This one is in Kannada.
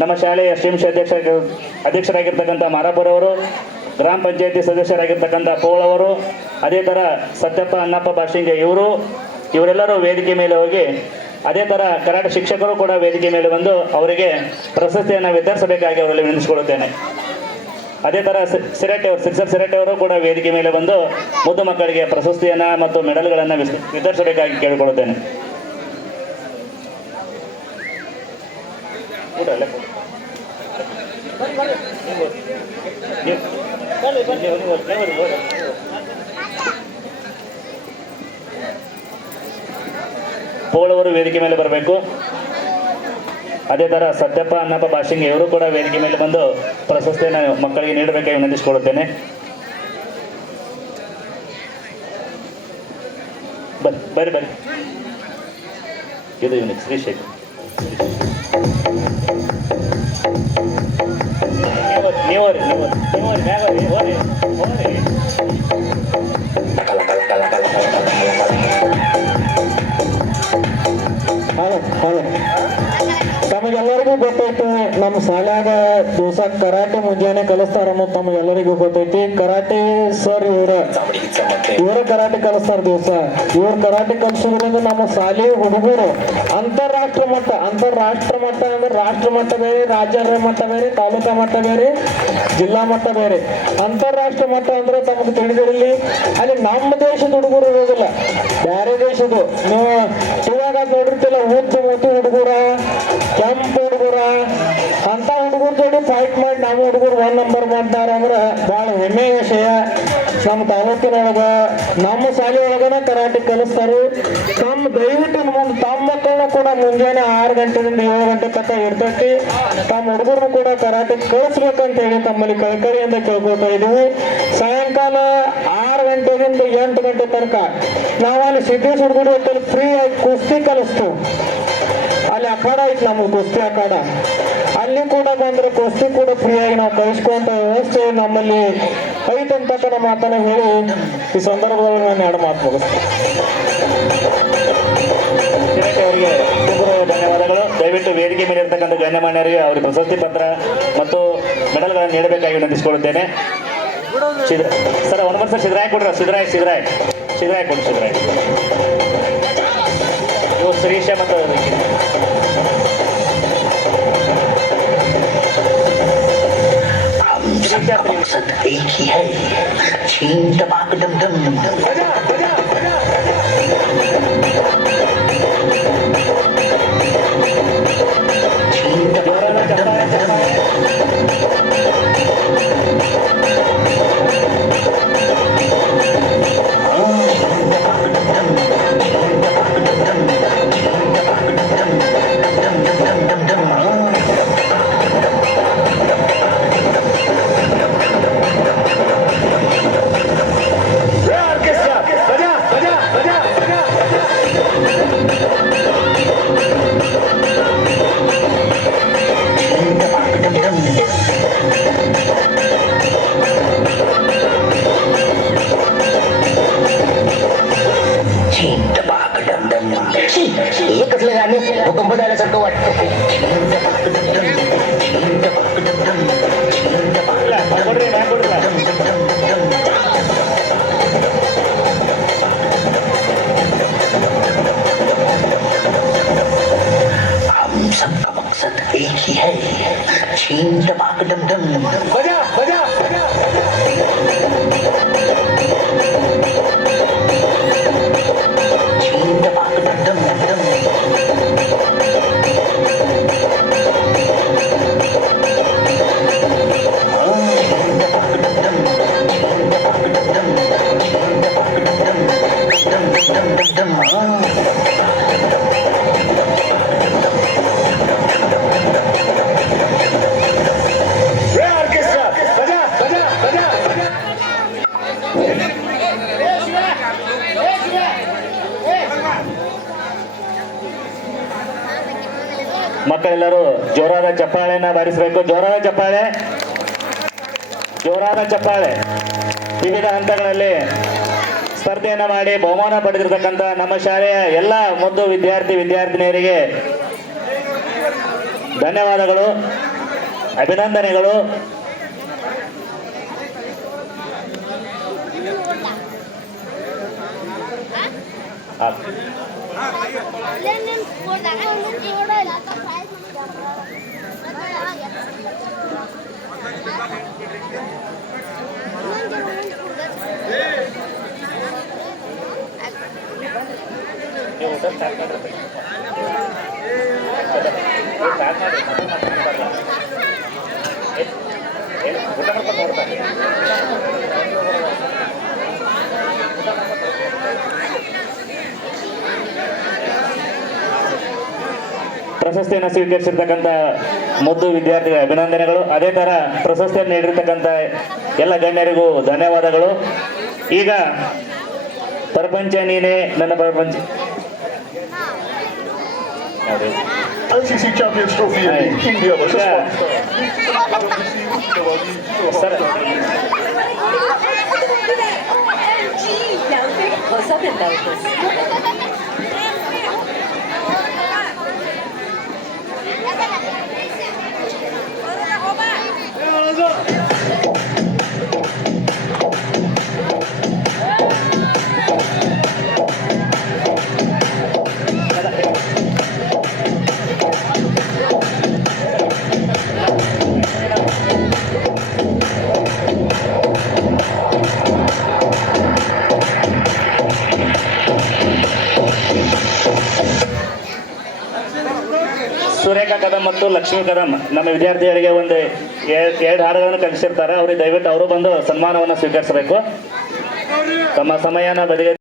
ನಮ್ಮ ಶಾಲೆಯ STMC ಅಧ್ಯಕ್ಷರಾಗಿರ್ತಕ್ಕಂಥ ಮಾರಾಪುರವರು, ಗ್ರಾಮ ಪಂಚಾಯತಿ ಸದಸ್ಯರಾಗಿರ್ತಕ್ಕಂಥ ಪೋಳ್ ಅವರು, ಅದೇ ಥರ ಸತ್ಯಪ್ಪ ಅನ್ನಪ್ಪ ಬಾಶಿಂಗೆ ಇವರೆಲ್ಲರೂ ವೇದಿಕೆ ಮೇಲೆ ಹೋಗಿ, ಅದೇ ಥರ ಕರಾಟೆ ಶಿಕ್ಷಕರು ಕೂಡ ವೇದಿಕೆ ಮೇಲೆ ಬಂದು ಅವರಿಗೆ ಪ್ರಶಸ್ತಿಯನ್ನು ವಿತರಿಸಬೇಕಾಗಿ ಅವರಲ್ಲಿ ವಿನಂತಿಸಿಕೊಳ್ಳುತ್ತೇನೆ. ಅದೇ ಥರ ಸಿರಸರ್ ಸಿರಟೆ ಅವರು ಕೂಡ ವೇದಿಕೆ ಮೇಲೆ ಬಂದು ಮುದ್ದು ಮಕ್ಕಳಿಗೆ ಪ್ರಶಸ್ತಿಯನ್ನು ಮತ್ತು ಮೆಡಲ್ಗಳನ್ನು ವಿತರಿಸಬೇಕಾಗಿ ಕೇಳಿಕೊಳ್ಳುತ್ತೇನೆ. ಪೋಳವರು ವೇದಿಕೆ ಮೇಲೆ ಬರಬೇಕು. ಅದೇ ಥರ ಸತ್ಯಪ್ಪ ಅನ್ನಪ್ಪ ಬಾಶಿಂಗೆ ಇವರು ಕೂಡ ವೇದಿಕೆ ಮೇಲೆ ಬಂದು ಪ್ರಶಸ್ತಿಯನ್ನು ಮಕ್ಕಳಿಗೆ ನೀಡಬೇಕಾಗಿ ವಿನಂತಿಸಿಕೊಳ್ಳುತ್ತೇನೆ. ಬರ್ರಿ ಬರ್ರಿ. ಇದು ಇವನಿಗೆ ಶ್ರೀಶೇಖರ್. ತಮಗೆಲ್ಲರಿಗೂ ಗೊತ್ತೈತಿ, ನಮ್ಮ ಶಾಲ್ಯಾಗ ದಿವಸ ಕರಾಟೆ ಮುಂಜಾನೆ ಕಲಿಸ್ತಾರ ಅನ್ನೋದು ತಮಗೆಲ್ಲರಿಗೂ ಗೊತ್ತೈತಿ. ಕರಾಟೆ ಸರ್ ಇವರ ಕರಾಟೆ ಕಲಿಸ್ತಾರ ದಿವಸ. ಇವ್ರ ಕರಾಟೆ ಕಲಿಸೋದ್ರಿಂದ ನಮ್ಮ ಶಾಲೆ ಹುಡುಗರು ಅಂತಾರಾಷ್ಟ್ರ ಮಟ್ಟ ಅಂದ್ರೆ ರಾಷ್ಟ್ರ ಮಟ್ಟ ಬೇರೆ, ರಾಜ್ಯ ಮಟ್ಟ ಬೇರೆ, ತಾಲೂಕಾ ಮಟ್ಟ ಬೇರೆ, ಜಿಲ್ಲಾ ಮಟ್ಟ ಬೇರೆ. ಅಂತಾರಾಷ್ಟ್ರ ಮಟ್ಟ ಅಂದ್ರೆ ತಮಗೆ ತಿಳಿದಿರಲಿ, ಅಲ್ಲಿ ನಮ್ಮ ದೇಶದ ಹುಡುಗರು ಇರೋದಿಲ್ಲ, ಬೇರೆ ದೇಶದ್ದು. ನೀವು ಇವಾಗ ನೋಡಿರ್ತಿಲ್ಲ, ಉದ್ದು ಮುದ್ದು ಹುಡುಗರ, ಕೆಂಪು ಹುಡುಗರ, ಅಂತ ಹುಡುಗರ ಜೋಡಿ ಫೈಟ್ ಮಾಡಿ ನಮ್ಮ ಹುಡುಗರು 1 ನಂಬರ್ ಮಾಡ್ತಾರ ಅಂದ್ರೆ ಬಹಳ ಹೆಮ್ಮೆ ವಿಷಯ. ನಮ್ಮ ತಾಲೂಕಿನೊಳಗ ನಮ್ಮ ಶಾಲೆ ಒಳಗನ ಕರಾಟೆ ಕಲಿಸ್ತಾರೆ. ದಯವಿಟ್ಟು ತಮ್ಮ ಮಕ್ಕಳನ್ನ ಕೂಡ ಮುಂಜಾನೆ 6 ಗಂಟೆಯಿಂದ 7 ಗಂಟೆ ತನಕ ಇರ್ತೈತಿ. ತಮ್ಮ ಹುಡುಗರು ಕೂಡ ಕರಾಟೆ ಕಲಿಸ್ಬೇಕಂತ ಹೇಳಿ ತಮ್ಮಲ್ಲಿ ಕಳಕಳಿಯಿಂದ ಕೇಳ್ಕೊತಾ ಇದೀವಿ. ಸಾಯಂಕಾಲ 6 ಗಂಟೆಯಿಂದ 8 ಗಂಟೆ ತನಕ ನಾವು ಅಲ್ಲಿ ಸಿದ್ದೇಶ್ ಹುಡುಗರು ಹೊತ್ತಲ್ಲಿ ಫ್ರೀ ಆಗಿ ಕುಸ್ತಿ ಕಲಿಸ್ತೀವಿ. ಅಲ್ಲಿ ಅಖಾಡ ಐತಿ, ನಮ್ಗೆ ಕುಸ್ತಿ ಅಖಾಡ. ಅಲ್ಲಿ ಕೂಡ ಬಂದ್ರೆ ಕುಸ್ತಿ ಕೂಡ ಫ್ರೀ ಆಗಿ ನಾವು ಕಲಿಸ್ಕೊಂತ ವ್ಯವಸ್ಥೆ ನಮ್ಮಲ್ಲಿ ಐತಂತ ಮಾತನ್ನ ಹೇಳಿ ಈ ಸಂದರ್ಭದಲ್ಲಿ ನಾನು 2 ಮಾತು ಮುಗಿಸ್ತೇನೆ. ಅವರಿಗೆ ಧನ್ಯವಾದಗಳು. ದಯವಿಟ್ಟು ವೇದಿಕೆ ಮೇಲೆ ಇರ್ತಕ್ಕಂಥ ಗಣ್ಯಮಾನ್ಯರಿಗೆ ಅವರಿಗೆ ಪ್ರಶಸ್ತಿ ಪತ್ರ ಮತ್ತು ಮೆಡಲ್ಗಳನ್ನು ನೀಡಬೇಕಾಗಿ ವಿನಂತಿಸಿಕೊಳ್ಳುತ್ತೇನೆ. ಸರ್ 1 ವರ್ಷ ಸಿದ್ದರಾಯ್ ಕೊಡ್ರ, ಸಿದ್ದರಾಯ್ ಕೊಡಿ. ಇವು ಶ್ರೀಶ ಮತ್ತು सबका मकसद एक ही है, छीन टपाक डम डम डम डम। छीन टपाक डम डम डम। हे कसलं गाणे भूकंप झाल्यासारखं वाटतं. हम सबका मकसद एक ही है, छीन टपाक डम डम। बजा बजा बजा छीन टपाक डम डम डम। ಮಕ್ಕಳೆಲ್ಲರೂ ಜೋರಾದ ಚಪ್ಪಾಳೆನ ಬಾರಿಸಬೇಕು. ಜೋರಾದ ಚಪ್ಪಾಳೆ. ವಿವಿಧ ಹಂತಗಳಲ್ಲಿ ಸ್ಪರ್ಧೆಯನ್ನು ಮಾಡಿ ಬಹುಮಾನ ಪಡೆದಿರತಕ್ಕಂಥ ನಮ್ಮ ಶಾಲೆಯ ಎಲ್ಲ ಮುದ್ದು ವಿದ್ಯಾರ್ಥಿನಿಯರಿಗೆ ಧನ್ಯವಾದಗಳು, ಅಭಿನಂದನೆಗಳು. ಆ, ನೀವು ಊಟ ಸ್ಟಾರ್ಟ್ ಮಾಡ್ರಿ. ಸ್ಟಾರ್ಟ್ ಮಾಡಿ, ಊಟ ಮಾಡ್ಕೊಂಡು ನೋಡ್ತಾರೆ. ಪ್ರಶಸ್ತಿಯನ್ನು ಸ್ವೀಕರಿಸಿರ್ತಕ್ಕಂಥ ಮುದ್ದು ವಿದ್ಯಾರ್ಥಿಗಳ ಅಭಿನಂದನೆಗಳು. ಅದೇ ಥರ ಪ್ರಶಸ್ತಿಯನ್ನು ನೀಡಿರ್ತಕ್ಕಂಥ ಎಲ್ಲ ಗಣ್ಯರಿಗೂ ಧನ್ಯವಾದಗಳು. ಈಗ ಪ್ರಪಂಚ ನೀನೇ ನನ್ನ ಪ್ರಪಂಚ ICC Champions Trophy in India versus Yeah. Pakistan. Sir ಹೊಸದೆಲ್ಲ ಅವಕಾಶ. ಸುರೇಖಾ ಕದಂ ಮತ್ತು ಲಕ್ಷ್ಮೀ ಕದಂ ನಮ್ಮ ವಿದ್ಯಾರ್ಥಿಗಳಿಗೆ ಒಂದು ಎರಡು ಹಾಡುಗಳನ್ನು ಕಲಿಸಿರ್ತಾರೆ. ಅವ್ರಿಗೆ ದಯವಿಟ್ಟು ಅವರು ಬಂದು ಸನ್ಮಾನವನ್ನು ಸ್ವೀಕರಿಸಬೇಕು. ತಮ್ಮ ಸಮಯನ ಬದಿಗೆ